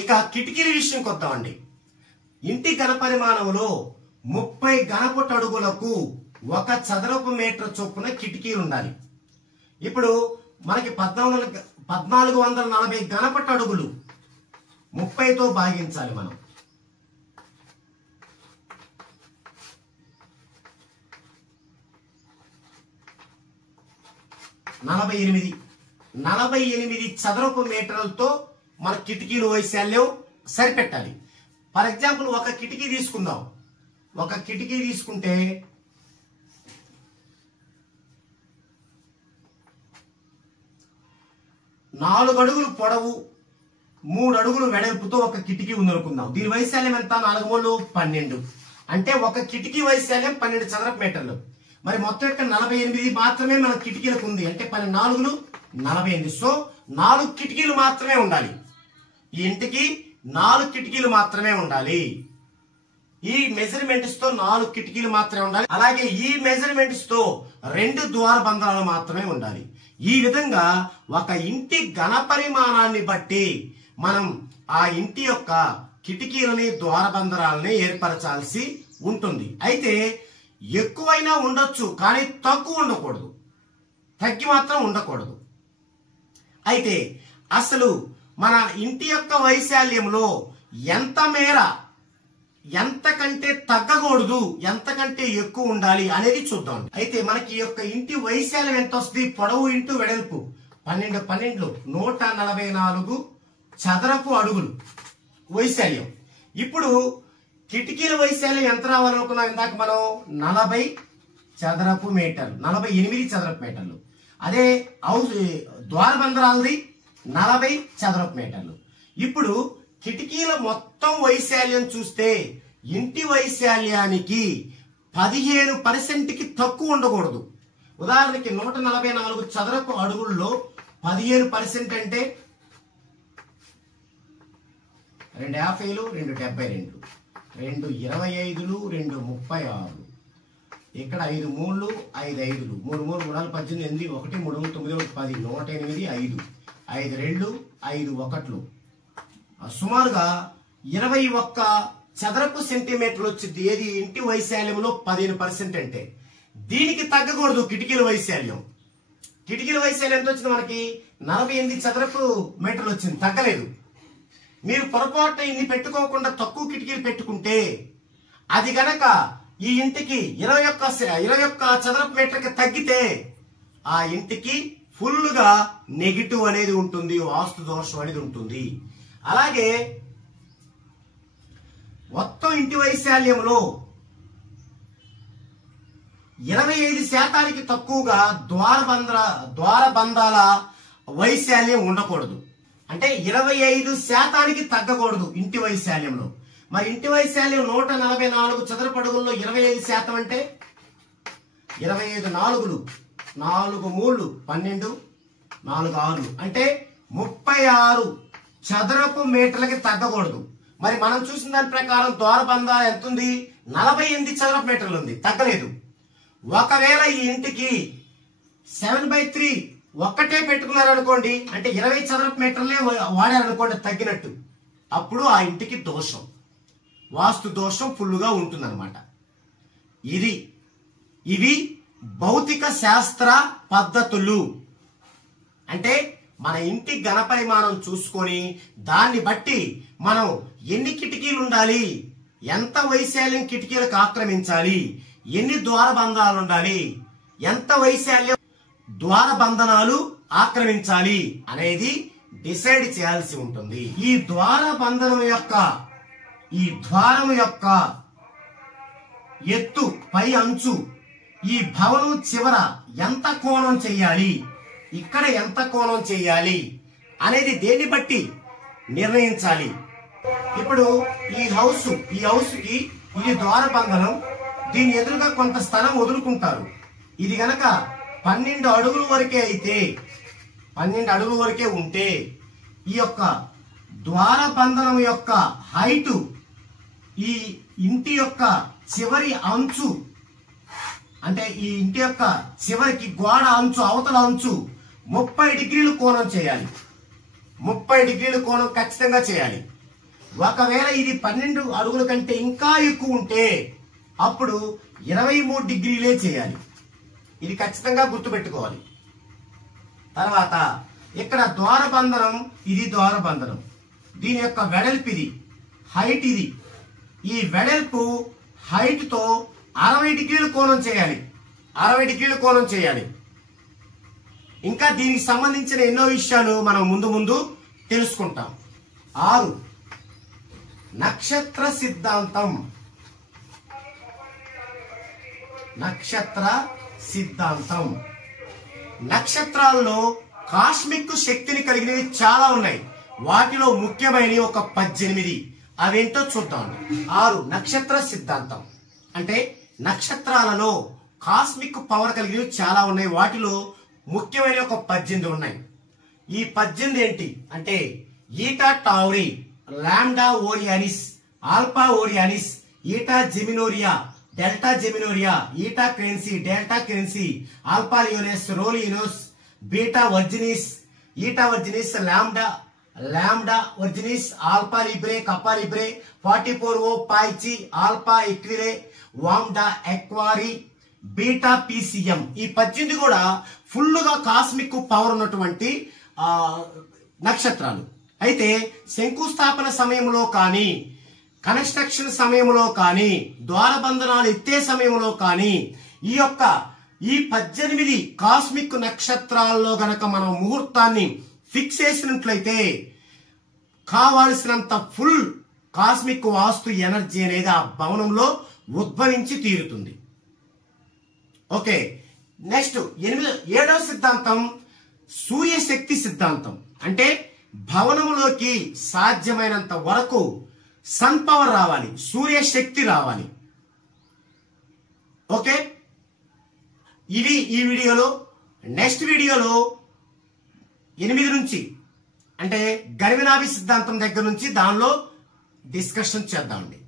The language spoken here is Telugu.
ఇక కిటికీల విషయం కొద్దామండి. ఇంటి ఘన పరిమాణంలో 30 ఘనపుట అడుగులకు 1 చదరపు మీటర్ చొప్పున కిటికీలు ఉండాలి. ఇప్పుడు మనకి 1440 ఘనపుట అడుగులు 30తో భాగించాలి మనం. నలభై ఎనిమిది చదరపు మీటర్లతో మన కిటికీలు వైశాల్యం సరిపెట్టాలి. ఫర్ ఎగ్జాంపుల్ ఒక కిటికీ తీసుకుందాం. ఒక కిటికీ తీసుకుంటే 4 అడుగులు పొడవు 3 అడుగులు వెడల్పుతో ఒక కిటికీ ఉందనుకుందాం. దీని వైశాల్యం ఎంత? 4 మూలు 12. అంటే ఒక కిటికీ వైశాల్యం 12 చదరపు మీటర్లు. మరి మొత్తం యొక్క 48 మాత్రమే మన కిటికీలకు ఉంది. అంటే 12 4 48. సో 4 కిటికీలు మాత్రమే ఉండాలి. ఈ ఇంటికి 4 కిటికీలు మాత్రమే ఉండాలి. ఈ మెజర్మెంట్స్ తో 4 కిటికీలు మాత్రమే ఉండాలి. అలాగే ఈ మెజర్మెంట్స్ తో 2 ద్వారబంధాలు మాత్రమే ఉండాలి. ఈ విధంగా ఒక ఇంటి ఘన పరిమాణాన్ని బట్టి మనం ఆ ఇంటి యొక్క కిటికీలని ద్వారబంధరాలని ఏర్పరచాల్సి ఉంటుంది. అయితే ఎక్కువైనా ఉండొచ్చు, కానీ తక్కువ ఉండకూడదు, తగ్గి మాత్రం ఉండకూడదు. అయితే అసలు మన ఇంటి యొక్క వైశాల్యంలో ఎంత మేర ఎంతకంటే తగ్గకూడదు, ఎంతకంటే ఎక్కువ ఉండాలి అనేది చూద్దాం. అయితే మనకి యొక్క ఇంటి వైశాల్యం ఎంత వస్తుంది? పొడవు ఇంటూ వెడల్పు 12 144 చదరపు అడుగులు వైశాల్యం. ఇప్పుడు కిటికీల వైశాల్యం ఎంత రావాలనుకున్నాం ఇందాక మనం? 40 చదరపు మీటర్లు, 48 చదరపు మీటర్లు. అదే ద్వారబంధరాలది 40 చదరపు మీటర్లు. ఇప్పుడు కిటికీల మొత్తం వైశాల్యం చూస్తే ఇంటి వైశాల్యానికి 15%కి తక్కువ ఉండకూడదు. ఉదాహరణకి 144 చదరపు అడుగుల్లో 15% అంటే 2 50లు 2 72, 2 25లు 2 36, ఇక్కడ 5 3లు 5 5లు 3 3 3 18 8 1 3 9 10 108 5 5 2 5 1లు సుమారుగా 21 చదరపు సెంటీమీటర్లు వచ్చింది. ఏది? ఇంటి వైశాల్యంలో 15% అంటే దీనికి తగ్గకూడదు కిటికీల వైశాల్యం. కిటికీల వైశాల్యం ఎంత వచ్చింది మనకి? 48 చదరపు మీటర్లు వచ్చింది, తగ్గలేదు. మీరు పొరపాటున ఇన్ని పెట్టుకోకుండా తక్కువ కిటికీలు పెట్టుకుంటే అది గనక ఈ ఇంటికి 21 చదరపు మీటర్కి తగ్గితే ఆ ఇంటికి ఫుల్గా నెగిటివ్ అనేది ఉంటుంది, వాస్తు దోషం అనేది ఉంటుంది. అలాగే మొత్తం ఇంటి వైశాల్యంలో 25% తక్కువగా ద్వారబంధాల వైశాల్యం ఉండకూడదు. అంటే 25% తగ్గకూడదు ఇంటి వైశాల్యంలో. మరి ఇంటి వైశాల్యం 144 చదరపు అడుగుల్లో 25% అంటే 25 4లు 4 3లు 12 4 6లు అంటే 36 చదరపు మీటర్లకి తగ్గకూడదు. మరి మనం చూసిన దాని ప్రకారం ద్వారబంధాలు ఎంత ఉంది? 48 చదరపు మీటర్లు ఉంది, తగ్గలేదు. ఒకవేళ ఈ ఇంటికి 7/3 ఒక్కటే పెట్టుకున్నారు అనుకోండి, అంటే 20 చదరపు మీటర్లే వాడారనుకోండి తగ్గినట్టు, అప్పుడు ఆ ఇంటికి దోషం, వాస్తు దోషం ఫుల్గా ఉంటుందన్నమాట. ఇవి భౌతిక శాస్త్ర పద్ధతులు. అంటే మన ఇంటి ఘన పరిమాణం చూసుకొని దాన్ని బట్టి మనం ఎన్ని కిటికీలు ఉండాలి, ఎంత వైశాల్యం కిటికీలకు ఆక్రమించాలి, ఎన్ని ద్వారబంధాలు ఉండాలి, ఎంత వైశాల్యం ద్వారబంధనాలు ఆక్రమించాలి అనేది డిసైడ్ చేయాల్సి ఉంటుంది. ఈ ద్వారబంధనం యొక్క ఈ ద్వారం యొక్క ఎత్తు పై అంచు ఈ భవనం చివర ఎంత కోణం చెయ్యాలి, ఇక్కడ ఎంత కోణం చెయ్యాలి అనేది దేన్ని బట్టి నిర్ణయించాలి. ఇప్పుడు ఈ హౌస్ కి ఇది ద్వారబంధనం, దీని ఎదురుగా కొంత స్థలం వదులుకుంటారు. ఇది గనక 12 అడుగుల వరకే అయితే 12 అడుగుల వరకే ఉంటే ఈ యొక్క ద్వారబంధనం యొక్క హైటు ఈ ఇంటి యొక్క చివరి అంచు, అంటే ఈ ఇంటి యొక్క చివరికి గోడ అంచు అవతల అంచు 30 డిగ్రీలు కోణం చేయాలి. 30 డిగ్రీల కోణం ఖచ్చితంగా చేయాలి. ఒకవేళ ఇది 12 అడుగుల కంటే ఇంకా ఎక్కువ ఉంటే అప్పుడు 23 డిగ్రీలే చేయాలి. ఇది ఖచ్చితంగా గుర్తుపెట్టుకోవాలి. తర్వాత ఇక్కడ ద్వారబంధనం, ఇది ద్వారబంధనం, దీని యొక్క వెడల్పు ఇది, హైట్ ఇది. ఈ వెడల్పు హైట్ తో 60 డిగ్రీల కోణం చేయాలి. 60 డిగ్రీల కోణం చేయాలి. ఇంకా దీనికి సంబంధించిన ఎన్నో విషయాలు మనం ముందు తెలుసుకుంటాం. 6 నక్షత్ర సిద్ధాంతం. నక్షత్ర సిద్ధాంతం. నక్షత్రాల్లో కాస్మిక్ శక్తిని కలిగినవి చాలా ఉన్నాయి. వాటిలో ముఖ్యమైనవి ఒక 18. అవేంటో చూద్దాం. 6 నక్షత్ర సిద్ధాంతం అంటే నక్షత్రాలలో కాస్మిక్ పవర్ కలిగినవి చాలా ఉన్నాయి. వాటిలో ముఖ్యమైన ఒక 18 ఉన్నాయి. ఈ 18 ఏంటి అంటే eta Tauri, lambda Orionis, alpha Orionis, eta Geminorum, delta Geminorum, eta క్రెన్సీ, డెల్టా క్రెన్సీ, alpha Leonis, rho Leonis, beta Virginis, eta Virginis, lambda Virginis, alpha Librae, kappa Librae, 44O పాయిచి, alpha Aquilae, lambda Aquarii, beta PCM. ఈ 18 కూడా ఫుల్ గా కాస్మిక్ పవర్ ఉన్నటువంటి నక్షత్రాలు. అయితే శంకుస్థాపన సమయంలో కానీ, కన్స్ట్రక్షన్ సమయంలో కానీ, ద్వారబంధనాలు ఎత్తే సమయంలో కానీ ఈ 18 కాస్మిక్ నక్షత్రాల్లో గనక మనం ముహూర్తాన్ని ఫిక్స్ చేసినట్లయితే కావాల్సినంత ఫుల్ కాస్మిక్ వాస్తు ఎనర్జీ అనేది ఆ భవనంలో ఉద్భవించి తీరుతుంది. ఓకే, నెక్స్ట్ 7వ సిద్ధాంతం సూర్యశక్తి సిద్ధాంతం. అంటే భవనములోకి సాధ్యమైనంత వరకు సన్ పవర్ రావాలి, సూర్యశక్తి రావాలి. ఓకే, ఇది ఈ వీడియోలో. నెక్స్ట్ వీడియోలో 8 నుంచి అంటే గరివినాభి సిద్ధాంతం దగ్గర నుంచి దానిలో డిస్కషన్ చేద్దామండి.